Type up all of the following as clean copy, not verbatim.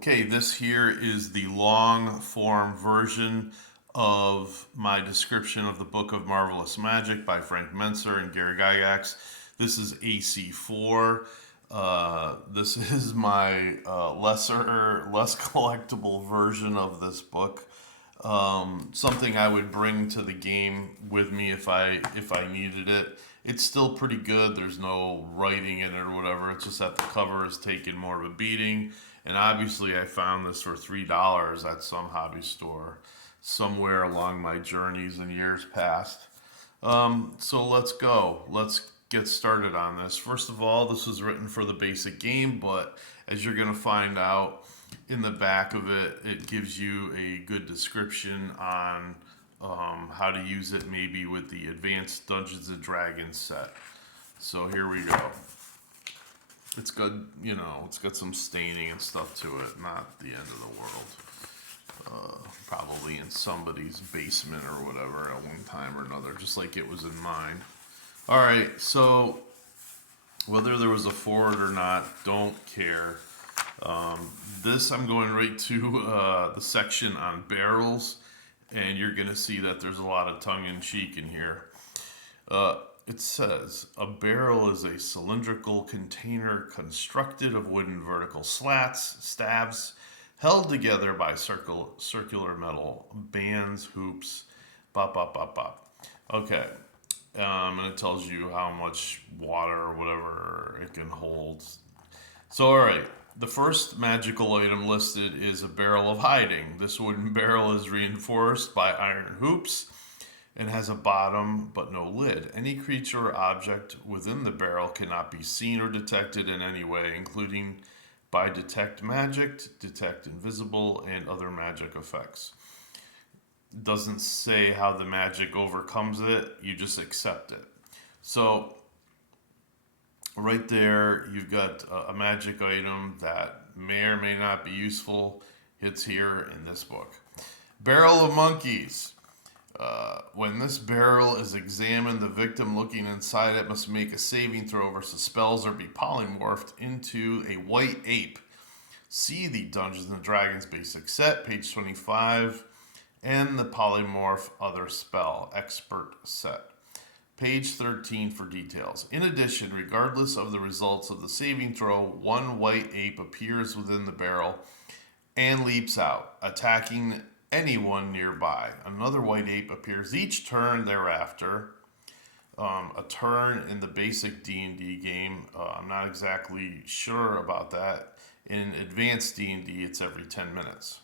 Okay, this here is the long form version of my description of the Book of Marvelous Magic by Frank Menser and Gary Gygax. This is AC4. This is my less collectible version of this book. Something I would bring to the game with me if I needed it. It's still pretty good. There's no writing in it or whatever. It's just that the cover is taking more of a beating. And obviously, I found this for $3 at some hobby store somewhere along my journeys in years past. So let's go. Let's get started on this. First of all, this was written for the basic game, but as you're going to find out in the back of it, it gives you a good description on how to use it maybe with the advanced Dungeons and Dragons set. So here we go. It's good, it's got some staining and stuff to it, not the end of the world. Probably in somebody's basement or whatever at one time or another, just like it was in mine. All right, so whether there was a forward or not, don't care. This I'm going right to the section on barrels, and you're going to see that there's a lot of tongue-in-cheek in here. It says, a barrel is a cylindrical container constructed of wooden vertical slats, stabs, held together by circular metal bands, hoops, bop, bop, bop, bop. Okay, and it tells you how much water or whatever it can hold. So, all right, the first magical item listed is a barrel of hiding. This wooden barrel is reinforced by iron hoops and has a bottom but no lid. Any creature or object within the barrel cannot be seen or detected in any way, including by detect magic, detect invisible, and other magic effects. It doesn't say how the magic overcomes it, you just accept it. So, right there, you've got a magic item that may or may not be useful. It's here in this book. Barrel of monkeys. When this barrel is examined, the victim looking inside it must make a saving throw versus spells or be polymorphed into a white ape. See the Dungeons and Dragons basic set, page 25, and the polymorph other spell expert set. Page 13 for details. In addition, regardless of the results of the saving throw, one white ape appears within the barrel and leaps out, attacking anyone nearby. Another white ape appears each turn thereafter. A turn in the basic D&D game. I'm not exactly sure about that. In advanced D&D, it's every 10 minutes.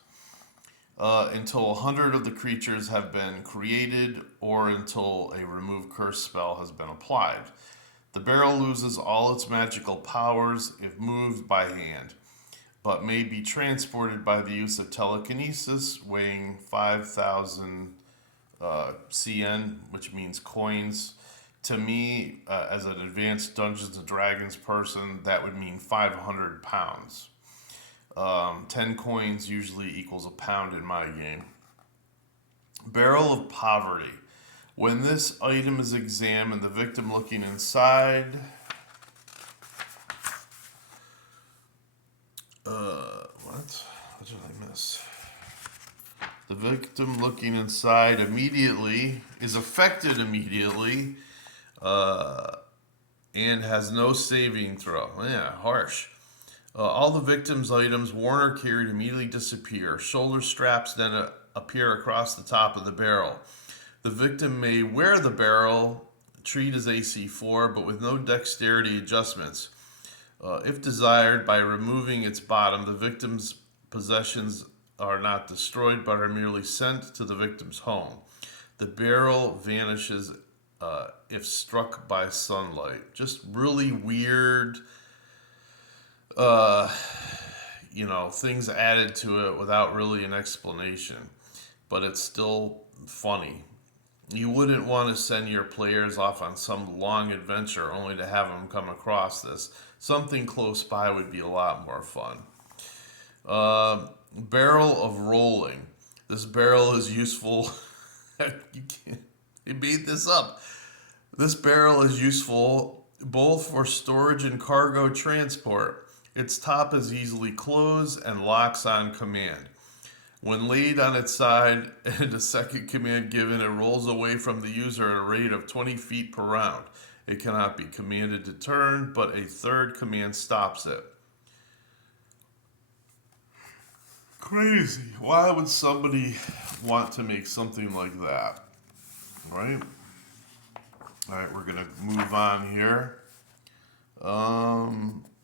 Until 100 of the creatures have been created or until a remove curse spell has been applied. The barrel loses all its magical powers if moved by hand, but may be transported by the use of telekinesis, weighing 5,000 CN, which means coins. To me, as an advanced Dungeons and Dragons person, that would mean 500 pounds. 10 coins usually equals a pound in my game. Barrel of Poverty. When this item is examined, the victim looking inside... What did I miss? The victim looking inside is affected immediately, and has no saving throw. Yeah, harsh. All the victim's items worn or carried immediately disappear. Shoulder straps then appear across the top of the barrel. The victim may wear the barrel, treat as AC4, but with no dexterity adjustments. If desired, by removing its bottom, the victim's possessions are not destroyed but are merely sent to the victim's home. The barrel vanishes if struck by sunlight. Just really weird, things added to it without really an explanation. But it's still funny. You wouldn't want to send your players off on some long adventure only to have them come across this. Something close by would be a lot more fun. Barrel of Rolling. This barrel is useful. You made this up. This barrel is useful both for storage and cargo transport. Its top is easily closed and locks on command. When laid on its side and a second command given, it rolls away from the user at a rate of 20 feet per round. It cannot be commanded to turn, but a third command stops it. Crazy. Why would somebody want to make something like that? Right? Alright, we're going to move on here.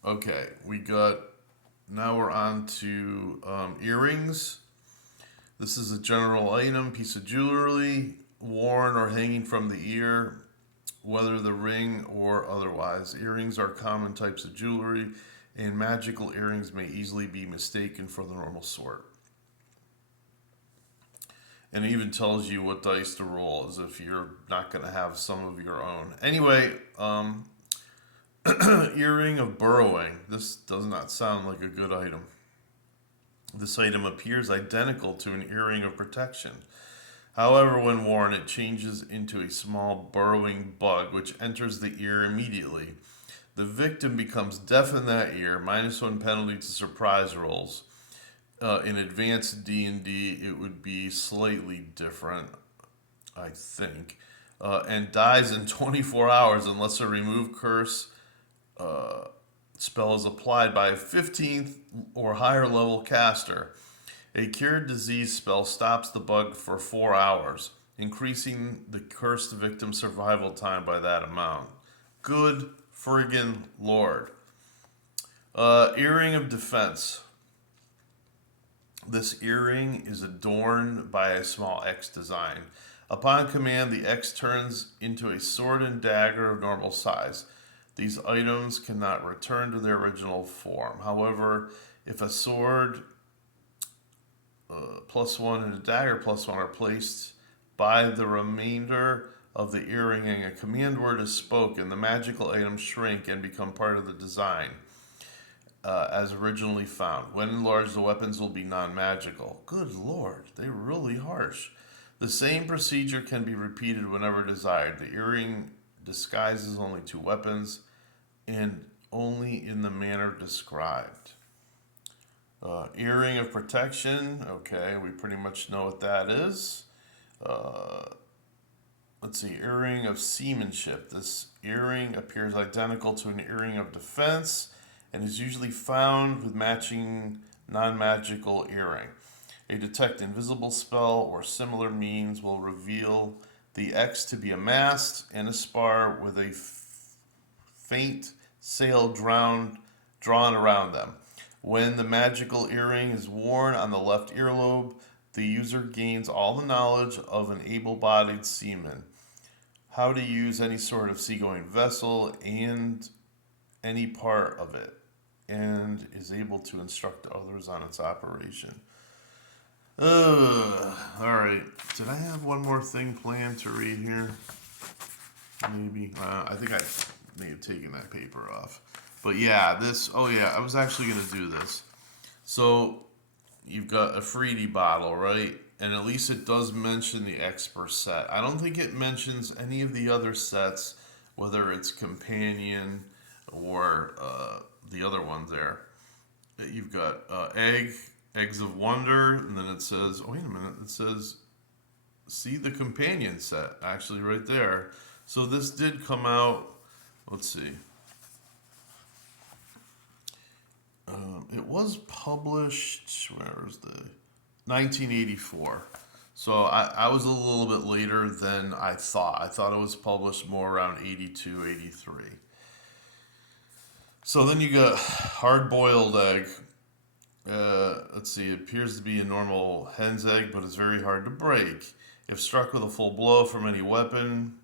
Okay, now we're on to earrings. This is a general item, piece of jewelry, worn or hanging from the ear, whether the ring or otherwise. Earrings are common types of jewelry, and magical earrings may easily be mistaken for the normal sort. And it even tells you what dice to roll, as if you're not going to have some of your own. Anyway, earring of burrowing. This does not sound like a good item. This item appears identical to an earring of protection. However, when worn, it changes into a small burrowing bug which enters the ear immediately. The victim becomes deaf in that ear, -1 penalty to surprise rolls. In advanced D&D, it would be slightly different, I think, and dies in 24 hours unless a remove curse spell is applied by a 15th or higher level caster. A cured disease spell stops the bug for 4 hours, increasing the cursed victim's survival time by that amount. Good friggin' lord. Earring of defense. This earring is adorned by a small X design. Upon command, the X turns into a sword and dagger of normal size. These items cannot return to their original form. However, if a sword +1 and a dagger +1 are placed by the remainder of the earring and a command word is spoken, the magical items shrink and become part of the design as originally found. When enlarged, the weapons will be non-magical. Good lord, they're really harsh. The same procedure can be repeated whenever desired. The earring disguises only 2 weapons and only in the manner described. Earring of protection. Okay, we pretty much know what that is. Let's see, earring of seamanship. This earring appears identical to an earring of defense and is usually found with matching non-magical earring. A detect invisible spell or similar means will reveal the X to be a mast and a spar with a faint sail drawn around them. When the magical earring is worn on the left earlobe, the user gains all the knowledge of an able-bodied seaman, how to use any sort of seagoing vessel and any part of it, and is able to instruct others on its operation. Alright, did I have one more thing planned to read here? Maybe. I think I may have taken that paper off. But yeah, I was actually going to do this. So, you've got a Freedy bottle, right? And at least it does mention the expert set. I don't think it mentions any of the other sets, whether it's companion or the other one there. You've got eggs of wonder, and then it says, oh, wait a minute, it says, see the companion set, actually right there. So this did come out, let's see. It was published, where was the 1984. So I was a little bit later than I thought. I thought it was published more around 82, 83. So then you got hard-boiled egg. Let's see, it appears to be a normal hen's egg, but it's very hard to break. If struck with a full blow from any weapon,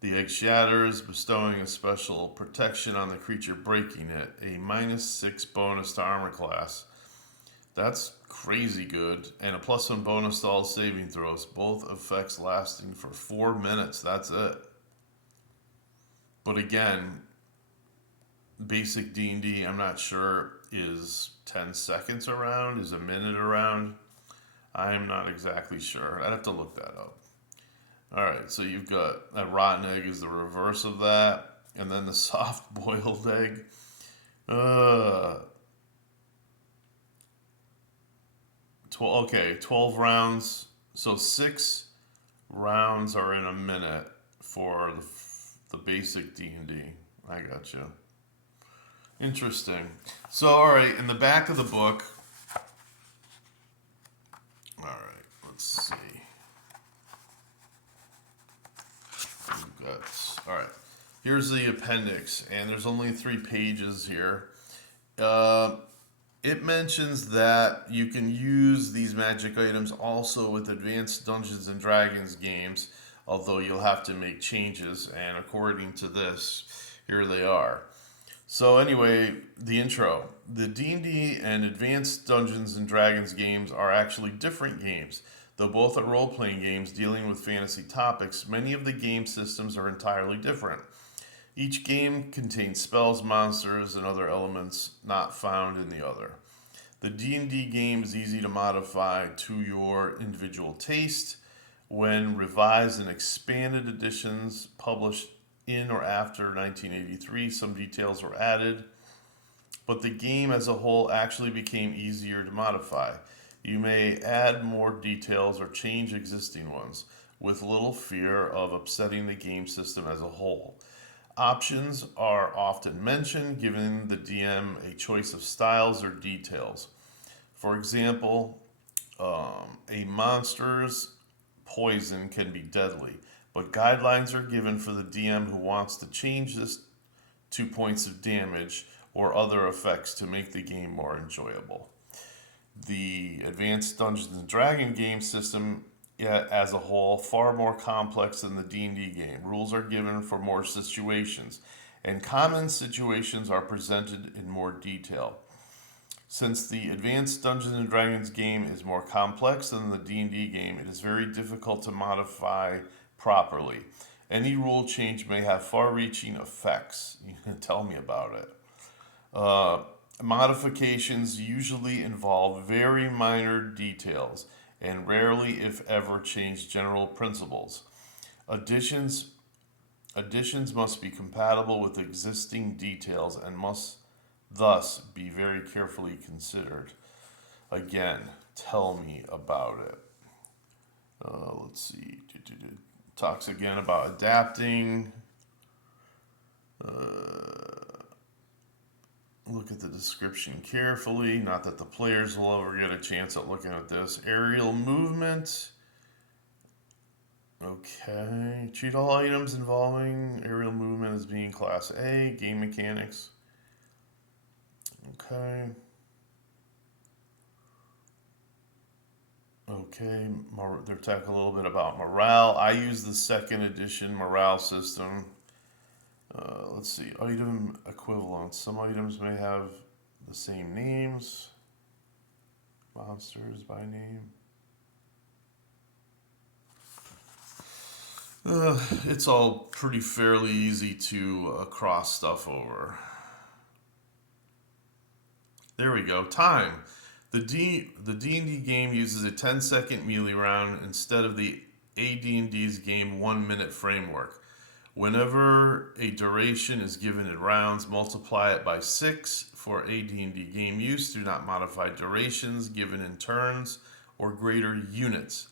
the egg shatters, bestowing a special protection on the creature breaking it. A -6 bonus to armor class. That's crazy good. And a +1 bonus to all saving throws. Both effects lasting for 4 minutes. That's it. But again, basic D&D, I'm not sure, is 10 seconds around? Is a minute around? I'm not exactly sure. I'd have to look that up. Alright, so you've got a rotten egg is the reverse of that. And then the soft boiled egg. 12, okay, 12 rounds. So 6 rounds are in a minute for the basic D&D. I got you. Interesting. So, all right, in the back of the book, all right, let's see. We've got, all right, here's the appendix, and there's only 3 pages here. Uh, it mentions that you can use these magic items also with advanced Dungeons and Dragons games, although you'll have to make changes, and according to this, here they are. So anyway, the intro. The D&D and Advanced Dungeons and Dragons games are actually different games. Though both are role-playing games dealing with fantasy topics, many of the game systems are entirely different. Each game contains spells, monsters, and other elements not found in the other. The D&D game is easy to modify to your individual taste. When revised and expanded editions published in or after 1983, some details were added, but the game as a whole actually became easier to modify. You may add more details or change existing ones, with little fear of upsetting the game system as a whole. Options are often mentioned, giving the DM a choice of styles or details. For example, a monster's poison can be deadly, but guidelines are given for the DM who wants to change this to points of damage or other effects to make the game more enjoyable. The Advanced Dungeons and Dragons game system, as a whole, far more complex than the D&D game. Rules are given for more situations, and common situations are presented in more detail. Since the Advanced Dungeons and Dragons game is more complex than the D&D game, it is very difficult to modify properly. Any rule change may have far-reaching effects. You can tell me about it. Modifications usually involve very minor details and rarely, if ever, change general principles. Additions must be compatible with existing details and must thus be very carefully considered. Again, tell me about it. Let's see. Talks again about adapting. Look at the description carefully. Not that the players will ever get a chance at looking at this. Aerial movement. Okay. Treat all items involving aerial movement as being Class A. Game mechanics. Okay. Okay. They're talking a little bit about morale. I use the second edition morale system. Let's see, item equivalents. Some items may have the same names. Monsters by name. It's all pretty fairly easy to cross stuff over. There we go. Time. The D&D game uses a 10-second melee round instead of the AD&D's game 1-minute framework. Whenever a duration is given in rounds, multiply it by 6. For AD&D game use, do not modify durations given in turns or greater units,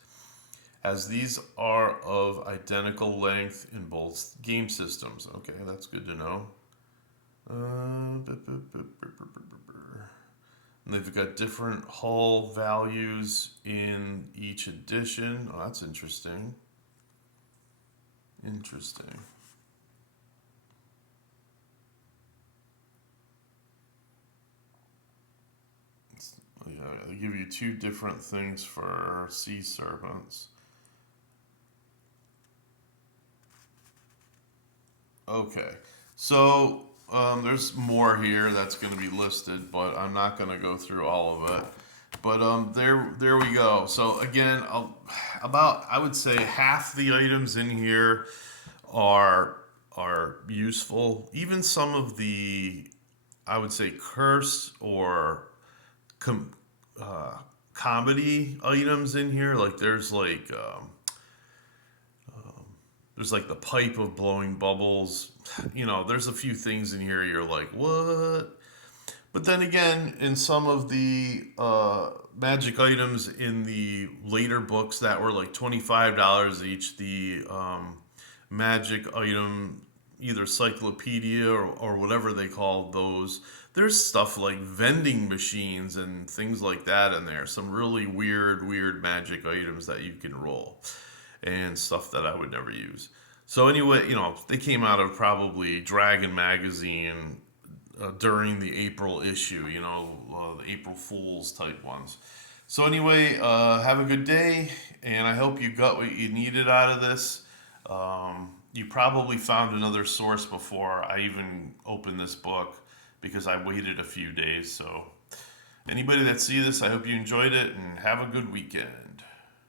as these are of identical length in both game systems. Okay, that's good to know. And they've got different hull values in each edition. Oh, that's interesting. Interesting. Yeah, they give you 2 different things for sea serpents. Okay, so there's more here that's going to be listed, but I'm not going to go through all of it. But there we go. So again, I would say half the items in here are useful. Even some of the, I would say, curse or comedy items in here. Like there's like the pipe of blowing bubbles. You know, there's a few things in here you're like, what? But then again, in some of the magic items in the later books that were like $25 each, the magic item, either cyclopedia or whatever they called those, there's stuff like vending machines and things like that in there. Some really weird magic items that you can roll and stuff that I would never use. So anyway, they came out of probably Dragon magazine during the April issue, the April Fools type ones. So anyway, have a good day, and I hope you got what you needed out of this. You probably found another source before I even opened this book because I waited a few days. So anybody that see this, I hope you enjoyed it and have a good weekend.